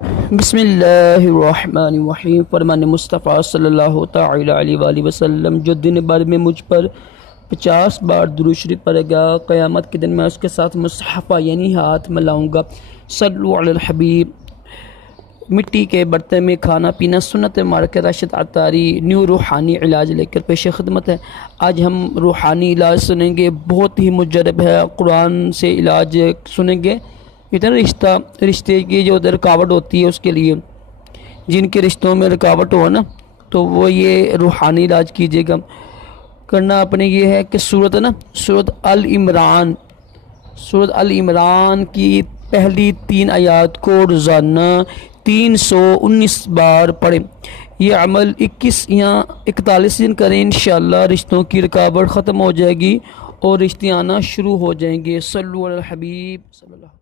बिस्मिल्लाहिर्रहमानिर्रहीम। फरमान मुस्तफ़ा सल्लल्लाहु तआला अलैहि वसल्लम, जो दिन भर में मुझ पर 50 बार दुरूद शरीफ पढ़ेगा, क़यामत के दिन मैं उसके साथ मुसहफ़ा यानी हाथ मिलाऊँगा। सल्लु अलल हबीब। मिट्टी के बर्तन में खाना पीना सुन्नत मारक राशिद अतारी न्यू रूहानी इलाज लेकर पेश खिदमत है। आज हम रूहानी इलाज सुनेंगे, बहुत ही मुजरब है। कुरान से इलाज सुनेंगे। इधर रिश्ते की जो रुकावट होती है उसके लिए, जिनके रिश्तों में रुकावट हो ना, तो वो ये रूहानी इलाज कीजिएगा। करना अपने ये है कि सूरत अल इमरान की पहली 3 आयात को रोज़ाना 319 बार पढ़ें। ये अमल 21 या 41 दिन करें, इंशाअल्लाह रिश्तों की रुकावट ख़त्म हो जाएगी और रिश्ते आना शुरू हो जाएंगे। सल्लु अलल हबीब सल्लल्लाहु